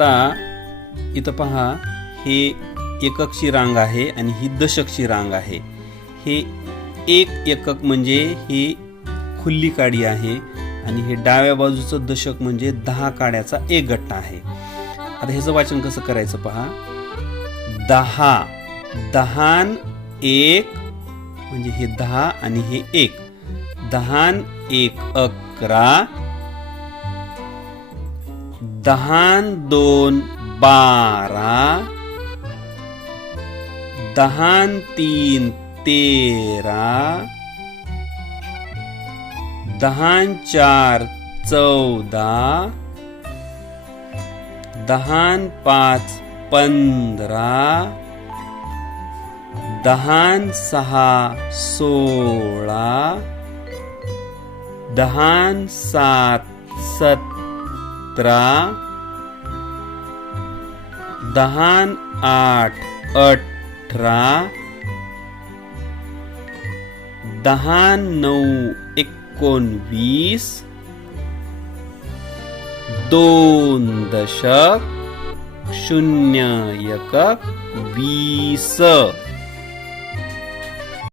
आता इथं पहा, हे एककची रांग आहे आणि ही दशकची रांग आहे. हे एक एकक म्हणजे ही खुली काडी आहे आणि हे डाव्या बाजूचं दशक म्हणजे 10 काड्याचा एक गट्टा आहे. आता ह्याचं वाचन कसं करायचं पहा. 10 10 1 म्हणजे हे 10 आणि हे 1. 10 1 11, 10 2 12, 10 3 13, 10 4 14, 10 5 15, 10 6 16, 10 7 17, 10 8 18, 10 9 19, 2 दशक 0 एकक 20.